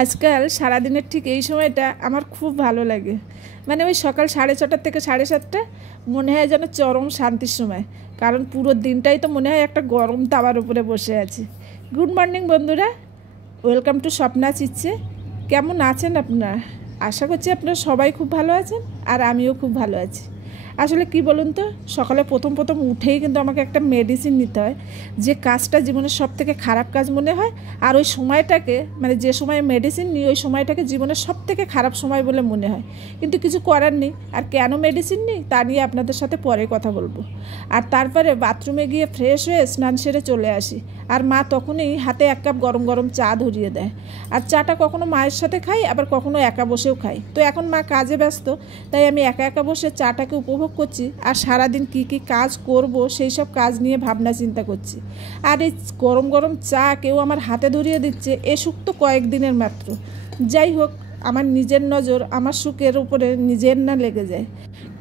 আজকাল সারাদিনের ঠিক এই সময়টা আমার খুব ভালো লাগে। মানে ওই সকাল 6:30 থেকে 7:30 মনে হয় যেন চরম শান্তির সময়, কারণ পুরো দিনটাই তো মনে হয় একটা গরম তাওয়ার উপরে বসে আছি। গুড মর্নিং বন্ধুরা, ওয়েলকাম টু স্বপ্না চিচ্ছে। কেমন আছেন আপনারা? আশা করছি আপনারা সবাই খুব ভালো আছেন, আর আমিও খুব ভালো আছি। আসলে কি বলুন তো, সকালে প্রথম উঠেই কিন্তু আমাকে একটা মেডিসিন নিতে হয়, যে কাজটা জীবনের সব থেকে খারাপ কাজ মনে হয়। আর ওই সময়টাকে, মানে যে সময় মেডিসিন নিই ওই সময়টাকে জীবনের সব থেকে খারাপ সময় বলে মনে হয়, কিন্তু কিছু করার নেই। আর কেন মেডিসিন নিই তা নিয়ে আপনাদের সাথে পরে কথা বলবো। আর তারপরে বাথরুমে গিয়ে ফ্রেশ হয়ে স্নান সেরে চলে আসি, আর মা তখনই হাতে 1 কাপ গরম গরম চা ধরিয়ে দেয়। আর চাটা কখনো মায়ের সাথে খাই, আবার কখনো একা বসেও খাই। তো এখন মা কাজে ব্যস্ত, তাই আমি একা একা বসে চাটাকে উপভোগ করছি, আর সারাদিন কি কি কাজ করব সেই সব কাজ নিয়ে ভাবনা চিন্তা করছি। আর এই গরম গরম চা কেউ আমার হাতে ধরিয়ে দিচ্ছে, এ সুখ তো কয়েকদিনের মাত্র। যাই হোক, আমার নিজের নজর আমার সুখের উপরে নিজের না লেগে যায়।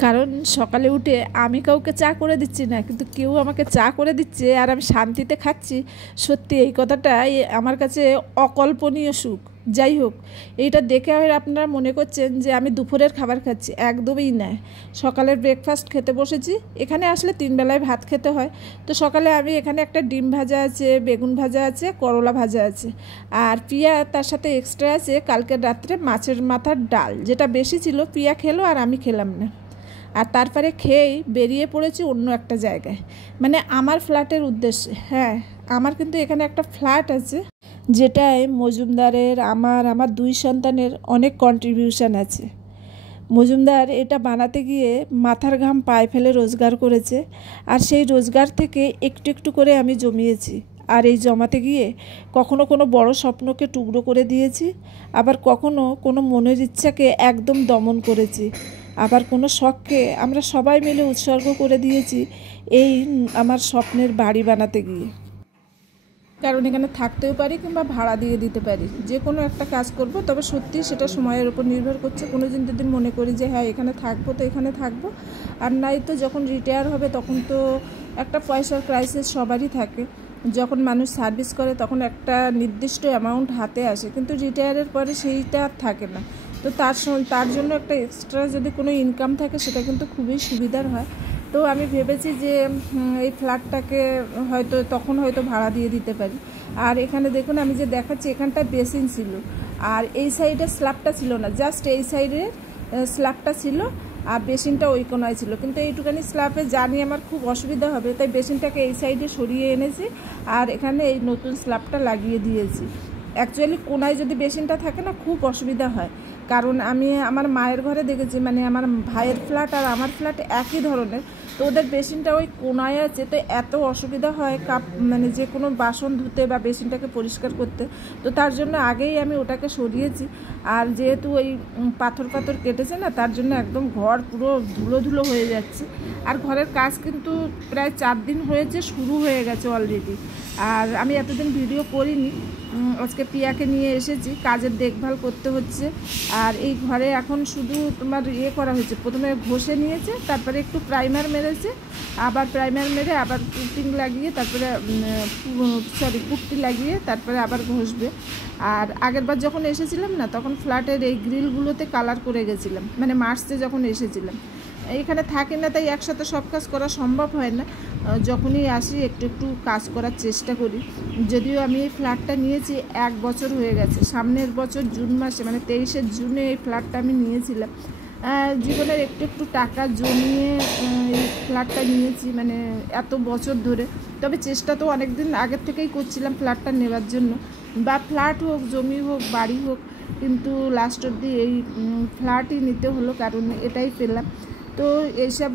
কারণ সকালে উঠে আমি কাউকে চা করে দিচ্ছি না, কিন্তু কেউ আমাকে চা করে দিচ্ছে আর আমি শান্তিতে খাচ্ছি। সত্যি এই কথাটাই আমার কাছে অকল্পনীয় সুখ। যাই হোক, এইটা দেখে হয়তো আপনারা মনে করছেন যে আমি দুপুরের খাবার খাচ্ছি, একদমই না। সকালের ব্রেকফাস্ট খেতে বসেছি। এখানে আসলে 3 বেলায় ভাত খেতে হয়। তো সকালে আমি এখানে একটা ডিম ভাজা আছে, বেগুন ভাজা আছে, করলা ভাজা আছে, আর পিয়া তার সাথে এক্সট্রা আছে কালকের রাত্রে মাছের মাথার ডাল, যেটা বেশি ছিল। পিয়া খেলো আর আমি খেলাম না। আর তারপরে খেয়েই বেরিয়ে পড়েছি অন্য একটা জায়গায়, মানে আমার ফ্ল্যাটের উদ্দেশ্যে। হ্যাঁ, আমার কিন্তু এখানে একটা ফ্ল্যাট আছে, যেটায় মজুমদারের আমার 2 সন্তানের অনেক কন্ট্রিবিউশন আছে। মজুমদার এটা বানাতে গিয়ে মাথার ঘাম পায়ে ফেলে রোজগার করেছে, আর সেই রোজগার থেকে একটু একটু করে আমি জমিয়েছি। আর এই জমাতে গিয়ে কখনো কোনো বড় স্বপ্নকে টুকরো করে দিয়েছি, আবার কখনো কোনো মনের ইচ্ছাকে একদম দমন করেছি, আবার কোনো শখকে আমরা সবাই মিলে উৎসর্গ করে দিয়েছি এই আমার স্বপ্নের বাড়ি বানাতে গিয়ে। কারণ এখানে থাকতেও পারি কিংবা ভাড়া দিয়ে দিতে পারি, যে কোনো একটা কাজ করব। তবে সত্যি সেটা সময়ের উপর নির্ভর করছে। কোনো দিন যদি মনে করি যে হ্যাঁ এখানে থাকবো, তো এখানে থাকবো। আর নাই তো যখন রিটায়ার হবে তখন তো একটা পয়সার ক্রাইসিস সবারই থাকে। যখন মানুষ সার্ভিস করে তখন একটা নির্দিষ্ট অ্যামাউন্ট হাতে আসে, কিন্তু রিটায়ারের পরে সেইটা আর থাকে না। তো তার জন্য একটা এক্সট্রা যদি কোনো ইনকাম থাকে সেটা কিন্তু খুবই সুবিধার হয়। তো আমি ভেবেছি যে এই ফ্ল্যাটটাকে তখন হয়তো ভাড়া দিয়ে দিতে পারি। আর এখানে দেখুন আমি যে দেখাচ্ছি, এখানটা বেসিন ছিল, আর এই সাইডে স্ল্যাবটা ছিল না, জাস্ট এই সাইডে স্ল্যাবটা ছিল, আর বেসিনটা ওই কোনায় ছিল। কিন্তু এইটুখানি স্ল্যাবে জানি আমার খুব অসুবিধা হবে, তাই বেসিনটাকে এই সাইডে সরিয়ে এনেছি, আর এখানে এই নতুন স্ল্যাবটা লাগিয়ে দিয়েছি। অ্যাকচুয়ালি কোনায় যদি বেসিনটা থাকে না খুব অসুবিধা হয়, কারণ আমি আমার মায়ের ঘরে দেখেছি, মানে আমার ভাইয়ের ফ্ল্যাট আর আমার ফ্ল্যাট একই ধরনের, তো ওদের বেসিনটা ওই কোনায় আছে। তো এত অসুবিধা হয় মানে যে কোনো বাসন ধুতে বা বেসিনটাকে পরিষ্কার করতে। তো তার জন্য আগেই আমি ওটাকে সরিয়েছি। আর যেহেতু ওই পাথর কেটেছে না, তার জন্য একদম ঘর পুরো ধুলো ধুলো হয়ে যাচ্ছে। আর ঘরের কাজ কিন্তু প্রায় 4 দিন হয়েছে, শুরু হয়ে গেছে অলরেডি। আর আমি এতদিন ভিডিও করিনি, আজকে পিয়াকে নিয়ে এসেছি, কাজের দেখভাল করতে হচ্ছে। আর এই ঘরে এখন শুধু তোমার করা হয়েছে, প্রথমে ঘষে নিয়েছে, তারপরে একটু প্রাইমার মেরেছে, আবার প্রাইমার মেরে আবার পুটিং লাগিয়ে, তারপরে পুট্টি লাগিয়ে তারপরে আবার ঘষবে। আর আগেরবার যখন এসেছিলাম না, তখন ফ্ল্যাটের এই গ্রিলগুলোতে কালার করে গেছিলাম, মানে মার্চে যখন এসেছিলাম। এখানে থাকি না, তাই একসাথে সব কাজ করা সম্ভব হয় না। যখনই আসি একটু একটু কাজ করার চেষ্টা করি। যদিও আমি এই ফ্ল্যাটটা নিয়েছি 1 বছর হয়ে গেছে, সামনের বছর জুন মাসে, মানে 23শে জুনে এই ফ্ল্যাটটা আমি নিয়েছিলাম। জীবনের একটু একটু টাকা জমিয়ে এই ফ্ল্যাটটা নিয়েছি, মানে এত বছর ধরে। তবে চেষ্টা তো অনেক দিন আগের থেকেই করছিলাম ফ্ল্যাটটা নেওয়ার জন্য, বা ফ্ল্যাট হোক, জমি হোক, বাড়ি হোক, কিন্তু লাস্ট অবধি এই ফ্ল্যাটই নিতে হলো, কারণ এটাই পেলাম। তো এইসব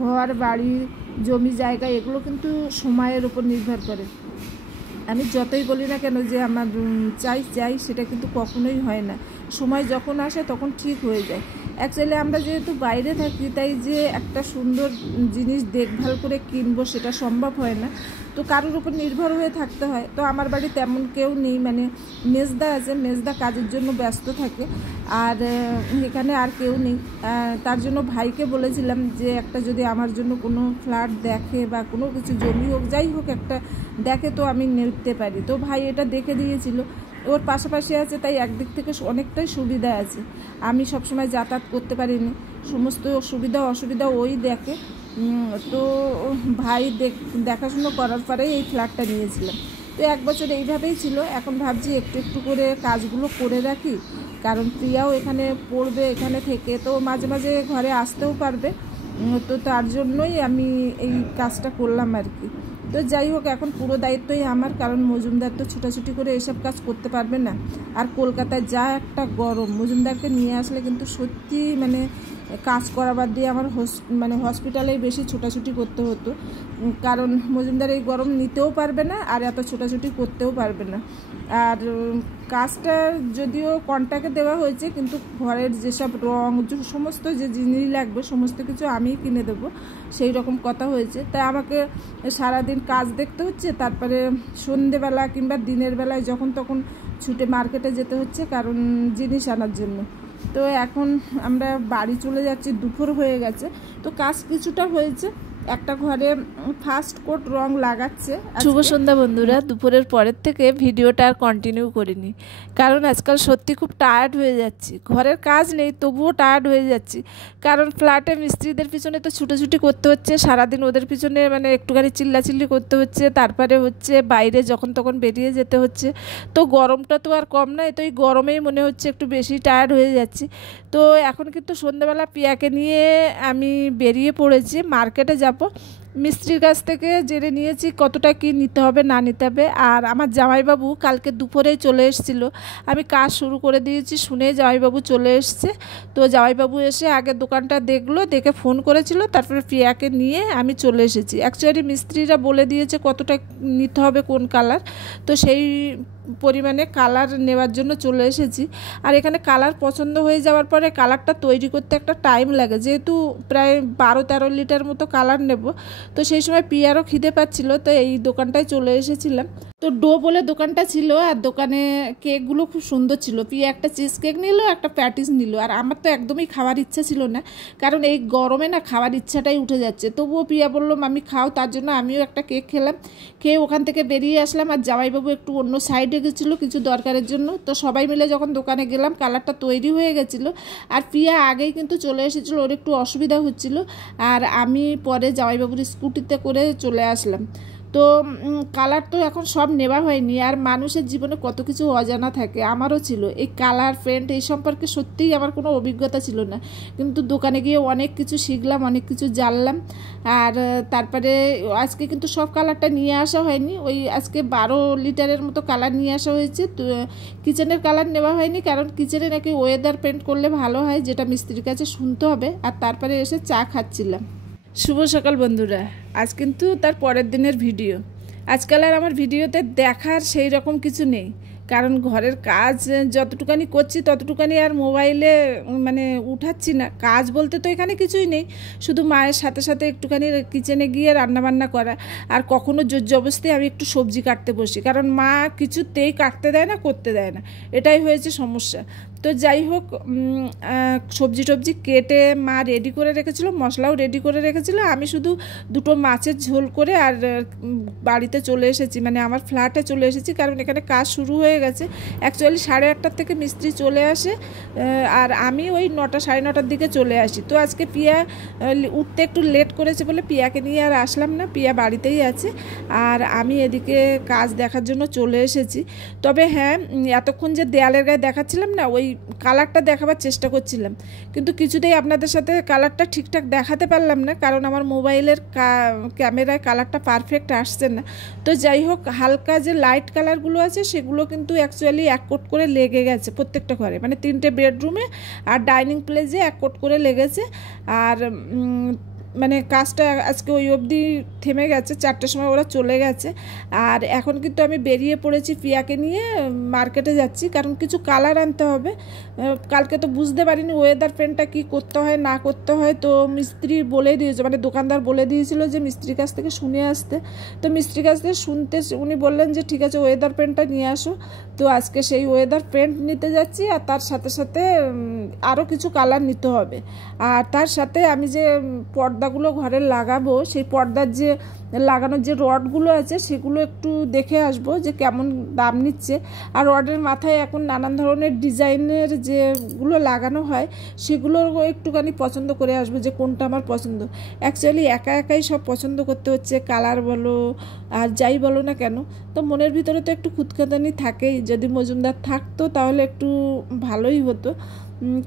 ঘর, বাড়ি, জমি, জায়গা, এগুলো কিন্তু সময়ের উপর নির্ভর করে। আমি যতই বলি না কেন যে আমার চাই, সেটা কিন্তু কখনোই হয় না। সময় যখন আসে তখন ঠিক হয়ে যায়। অ্যাকচুয়ালি আমরা যেহেতু বাইরে থাকি, তাই যে একটা সুন্দর জিনিস দেখভাল করে কিনবো সেটা সম্ভব হয় না। তো কারোর উপর নির্ভর হয়ে থাকতে হয়। তো আমার বাড়ি তেমন কেউ নেই, মানে মেজদা আছে, মেজদা কাজের জন্য ব্যস্ত থাকে, আর এখানে আর কেউ নেই। তার জন্য ভাইকে বলেছিলাম যে একটা যদি আমার জন্য কোনো ফ্ল্যাট দেখে বা কোনো কিছু, জমি হোক, যাই হোক, একটা দেখে তো আমি নিতে পারি। তো ভাই এটা দেখে দিয়েছিল। ওর পাশাপাশি আছে, তাই একদিক থেকে অনেকটাই সুবিধা আছে। আমি সবসময় যাতায়াত করতে পারিনি, সমস্ত সুবিধা অসুবিধা ওই দেখে। তো ভাই দেখাশুনো করার পরেই এই ফ্ল্যাটটা নিয়েছিলাম। তো 1 বছর এইভাবেই ছিল। এখন ভাবছি একটু একটু করে কাজগুলো করে রাখি, কারণ প্রিয়াও এখানে পড়বে এখানে থেকে, তো মাঝে মাঝে ঘরে আসতেও পারবে। তো তার জন্যই আমি এই কাজটা করলাম আর কি। তো যাই হোক, এখন পুরো দায়িত্বই আমার, কারণ মজুমদার তো ছুটাছুটি করে এসব কাজ করতে পারবে না। আর কলকাতায় যা একটা গরম, মজুমদারকে নিয়ে আসলে কিন্তু সত্যি মানে কাজ করা বাদ দিয়ে আমার হসপিটালেই বেশি ছোটাছুটি করতে হতো, কারণ মজুমদার এই গরম নিতেও পারবে না আর এত ছোটাছুটি করতেও পারবে না। আর কাজটা যদিও কন্ট্রাক্টে দেওয়া হয়েছে, কিন্তু ঘরের যেসব রং সমস্ত যে জিনিস লাগবে সমস্ত কিছু আমিই কিনে দেবো, সেই রকম কথা হয়েছে। তাই আমাকে সারাদিন কাজ দেখতে হচ্ছে, তারপরে সন্ধেবেলা কিংবা দিনের বেলায় যখন তখন ছুটে মার্কেটে যেতে হচ্ছে, কারণ জিনিস আনার জন্য। তো এখন আমরা বাড়ি চলে যাচ্ছি, দুপুর হয়ে গেছে। তো কাজ কিছুটা হয়েছে, একটা ঘরে ফার্স্ট কোট রং লাগাচ্ছে। শুভ সন্ধ্যা বন্ধুরা। দুপুরের পরের থেকে ভিডিওটা আর কন্টিনিউ করিনি, কারণ আজকাল সত্যি খুব টায়ার্ড হয়ে যাচ্ছি। ঘরের কাজ নেই তবুও টায়ার্ড হয়ে যাচ্ছি, কারণ ফ্ল্যাটে মিস্ত্রিদের পিছনে তো ছুটোছুটি করতে হচ্ছে সারাদিন, ওদের পিছনে মানে একটুখানি চিল্লাচিল্লি করতে হচ্ছে, তারপরে হচ্ছে বাইরে যখন তখন বেরিয়ে যেতে হচ্ছে। তো গরমটা তো আর কম নয়, তো এই গরমেই মনে হচ্ছে একটু বেশি টায়ার্ড হয়ে যাচ্ছি। তো এখন কিন্তু সন্ধ্যাবেলা পিয়াকে নিয়ে আমি বেরিয়ে পড়েছি, মার্কেটে যাব। মিস্ত্রির কাছ থেকে জেনে নিয়েছি কতটা কি নিতে হবে না নিতে হবে। আর আমার জামাইবাবু কালকে দুপুরেই চলে এসেছিলো, আমি কাজ শুরু করে দিয়েছি শুনে জামাইবাবু চলে এসছে। তো জামাইবাবু এসে আগে দোকানটা দেখলো, দেখে ফোন করেছিল, তারপরে প্রিয়াকে নিয়ে আমি চলে এসেছি। অ্যাকচুয়ালি মিস্ত্রিরা বলে দিয়েছে কতটা নিতে হবে কোন কালার, তো সেই পরিমাণে কালার নেওয়ার জন্য চলে এসেছি। আর এখানে কালার পছন্দ হয়ে যাওয়ার পরে কালারটা তৈরি করতে একটা টাইম লাগে, যেহেতু প্রায় 12-13 লিটার মতো কালার নেব। তো সেই সময় পিয়ারও খিদে পাচ্ছিলো, তো এই দোকানটায় চলে এসেছিলাম। তো ডো বলে দোকানটা ছিল, আর দোকানে কেকগুলো খুব সুন্দর ছিল। পিয়া একটা চিজ কেক নিল, একটা প্যাটিস নিল। আর আমার তো একদমই খাওয়ার ইচ্ছা ছিল না, কারণ এই গরমে না খাওয়ার ইচ্ছাটাই উঠে যাচ্ছে। তবুও পিয়া বললো মামি খাও, তার জন্য আমিও একটা কেক খেলাম। খেয়ে ওখান থেকে বেরিয়ে আসলাম। আর জামাইবাবু একটু অন্য সাইডে গেছিলো কিছু দরকারের জন্য। তো সবাই মিলে যখন দোকানে গেলাম, কালারটা তৈরি হয়ে গেছিলো। আর পিয়া আগেই কিন্তু চলে এসেছিলো, ওর একটু অসুবিধা হচ্ছিল। আর আমি পরে জামাইবাবুর স্কুটিতে করে চলে আসলাম। তো কালার তো এখন সব নেওয়া হয়নি, আর মানুষের জীবনে কত কিছু অজানা থাকে, আমারও ছিল। এই কালার পেন্ট এই সম্পর্কে সত্যিই আমার কোনো অভিজ্ঞতা ছিল না, কিন্তু দোকানে গিয়ে অনেক কিছু শিখলাম, অনেক কিছু জানলাম। আর তারপরে আজকে কিন্তু সব কালারটা নিয়ে আসা হয়নি, ওই আজকে 12 লিটারের মতো কালার নিয়ে আসা হয়েছে। তো কিচেনের কালার নেওয়া হয়নি, কারণ কিচেনে নাকি ওয়েদার পেন্ট করলে ভালো হয়, যেটা মিস্ত্রির কাছে শুনতে হবে। আর তারপরে এসে চা খাচ্ছিলাম। শুভ সকাল বন্ধুরা। আজ কিন্তু তার পরের দিনের ভিডিও। আজকাল আর আমার ভিডিওতে দেখার সেই রকম কিছু নেই, কারণ ঘরের কাজ যতটুকানি করছি ততটুকানি আর মোবাইলে মানে উঠাচ্ছি না। কাজ বলতে তো এখানে কিছুই নেই, শুধু মায়ের সাথে সাথে একটুখানি কিচেনে গিয়ে রান্নাবান্না করা। আর কখনো জোর জবরদস্তি আমি একটু সবজি কাটতে বসি, কারণ মা কিছুতেই কাটতে দেয় না, করতে দেয় না, এটাই হয়েছে সমস্যা। তো যাই হোক, সবজি টবজি কেটে মা রেডি করে রেখেছিল, মশলাও রেডি করে রেখেছিল। আমি শুধু দুটো মাছের ঝোল করে আর বাড়িতে চলে এসেছি, মানে আমার ফ্ল্যাটে চলে এসেছি, কারণ এখানে কাজ শুরু হয়ে গেছে। অ্যাকচুয়ালি 8:30 থেকে মিস্ত্রি চলে আসে, আর আমি ওই 9টা 9:30 দিকে চলে আসি। তো আজকে পিয়া উঠতে একটু লেট করেছে বলে পিয়াকে নিয়ে আর আসলাম না, পিয়া বাড়িতেই আছে। আর আমি এদিকে কাজ দেখার জন্য চলে এসেছি। তবে হ্যাঁ, এতক্ষণ যে দেয়ালের গায়ে দেখাচ্ছিলাম না, ওই কালারটা দেখাবার চেষ্টা করছিলাম, কিন্তু কিছুতেই আপনাদের সাথে কালারটা ঠিকঠাক দেখাতে পারলাম না, কারণ আমার মোবাইলের ক্যামেরায় কালারটা পারফেক্ট আসছে না। তো যাই হোক, হালকা যে লাইট কালারগুলো আছে সেগুলো কিন্তু অ্যাকচুয়ালি 1 কোট করে লেগে গেছে প্রত্যেকটা ঘরে, মানে 3টে বেডরুমে আর ডাইনিং প্লেসে 1 কোট করে লেগেছে। আর মানে কাজটা আজকে ওই অবধি থেমে গেছে, 4টার সময় ওরা চলে গেছে। আর এখন কিন্তু আমি বেরিয়ে পড়েছি পিয়াকে নিয়ে, মার্কেটে যাচ্ছি, কারণ কিছু কালার আনতে হবে। কালকে তো বুঝতে পারিনি ওয়েদার পেনটা কী করতে হয় না করতে হয়। তো মিস্ত্রি বলে দিয়েছে, মানে দোকানদার বলে দিয়েছিল যে মিস্ত্রির কাছ থেকে শুনে আসতে। তো মিস্ত্রির কাছ থেকে শুনতে উনি বললেন যে ঠিক আছে ওয়েদার পেনটা নিয়ে আসো। তো আজকে সেই ওয়েদার পেন্ট নিতে যাচ্ছি, আর তার সাথে সাথে আরও কিছু কালার নিতে হবে। আর তার সাথে আমি যে পর্দা পর্দাগুলো ঘরে লাগাবো, সেই পর্দার যে লাগানোর যে রডগুলো আছে সেগুলো একটু দেখে আসবো যে কেমন দাম নিচ্ছে। আর রডের মাথায় এখন নানান ধরনের ডিজাইনের যেগুলো লাগানো হয় সেগুলো একটুখানি পছন্দ করে আসবো যে কোনটা আমার পছন্দ। অ্যাকচুয়ালি একা একাই সব পছন্দ করতে হচ্ছে, কালার বলো আর যাই বলো না কেন। তো মনের ভিতরে তো একটু খুঁতখাতানি থাকেই, যদি মজুমদার থাকতো তাহলে একটু ভালোই হতো,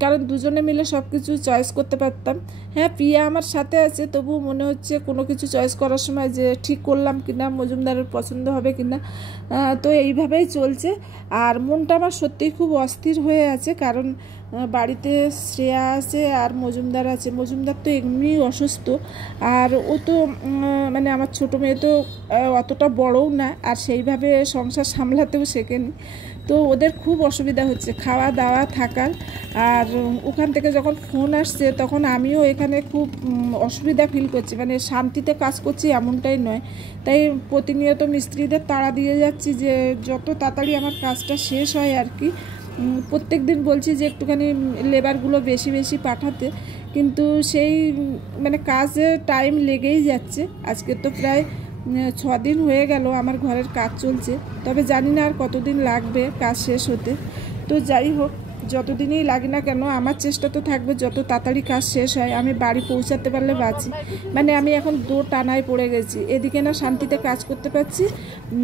কারণ দুজনে মিলে সব কিছু চয়েস করতে পারতাম। হ্যাঁ, পিয়া আমার সাথে আছে, তবুও মনে হচ্ছে কোনো কিছু চয়েস করার সময় যে ঠিক করলাম কিনা, মজুমদারের পছন্দ হবে কিনা। তো এইভাবেই চলছে। আর মনটা আমার সত্যিই খুব অস্থির হয়ে আছে, কারণ বাড়িতে শ্রেয়া আছে আর মজুমদার আছে। মজুমদার তো এমনি অসুস্থ, আর ও তো মানে আমার ছোটো মেয়ে তো অতটা বড়ও না, আর সেইভাবে সংসার সামলাতেও শেখেনি। তো ওদের খুব অসুবিধা হচ্ছে খাওয়া দাওয়া থাকার। আর ওখান থেকে যখন ফোন আসছে তখন আমিও এখানে খুব অসুবিধা ফিল করছি, মানে শান্তিতে কাজ করছি এমনটাই নয়। তাই প্রতিনিয়ত মিস্ত্রিদের তাড়া দিয়ে যাচ্ছি যে যত তাড়াতাড়ি আমার কাজটা শেষ হয় আর কি। প্রত্যেক দিন বলছি যে একটুখানি লেবারগুলো বেশি বেশি পাঠাতে, কিন্তু সেই মানে কাজে টাইম লেগেই যাচ্ছে। আজকে তো প্রায় 6 দিন হয়ে গেল আমার ঘরের কাজ চলছে, তবে জানি না আর কতদিন লাগবে কাজ শেষ হতে। তো যাই হোক, যতদিনই লাগে না কেন আমার চেষ্টা তো থাকবে যত তাড়াতাড়ি কাজ শেষ হয় আমি বাড়ি পৌঁছাতে পারলে বাঁচি। মানে আমি এখন টানায় পড়ে গেছি, এদিকে না শান্তিতে কাজ করতে পারছি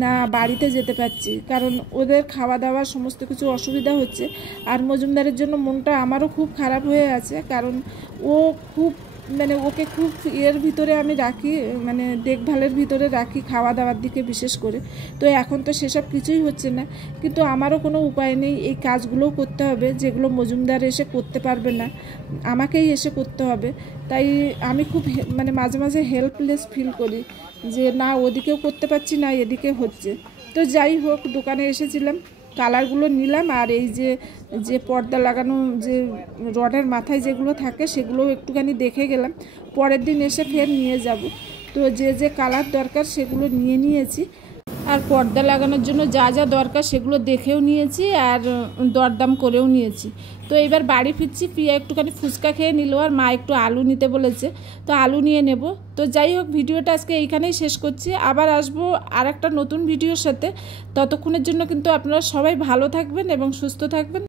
না বাড়িতে যেতে পারছি, কারণ ওদের খাওয়া দাওয়ার সমস্ত কিছু অসুবিধা হচ্ছে। আর মজুমদারের জন্য মনটা আমারও খুব খারাপ হয়ে আছে, কারণ ও খুব মানে ওকে খুব এর ভিতরে আমি রাখি, মানে দেখভালের ভিতরে রাখি, খাওয়া দাওয়ার দিকে বিশেষ করে। তো এখন তো সেসব কিছুই হচ্ছে না, কিন্তু আমারও কোনো উপায় নেই, এই কাজগুলোও করতে হবে যেগুলো মজুমদার এসে করতে পারবে না, আমাকেই এসে করতে হবে। তাই আমি খুব মানে মাঝে মাঝে হেল্পলেস ফিল করি যে না ওদিকেও করতে পারছি না এদিকে হচ্ছে। তো যাই হোক, দোকানে এসেছিলাম, কালারগুলো নিলাম, আর এই যে পর্দা লাগানো যে রডের মাথায় যেগুলো থাকে সেগুলো একটুখানি দেখে গেলাম, পরের দিন এসে ফের নিয়ে যাব। তো যে কালার দরকার সেগুলো নিয়ে নিয়েছি, আর পর্দা লাগানোর জন্য যা যা দরকার সেগুলো দেখেও নিয়েছি আর দরদাম করেও নিয়েছি। তো এবার বাড়ি ফিরছি, প্রিয়া একটুখানি ফুচকা খেয়ে নিল, আর মা একটু আলু নিতে বলেছে, তো আলু নিয়ে নেব। তো যাই হোক, ভিডিওটা আজকে এইখানেই শেষ করছি, আবার আসবো আর একটা নতুন ভিডিওর সাথে। ততক্ষণের জন্য কিন্তু আপনারা সবাই ভালো থাকবেন এবং সুস্থ থাকবেন।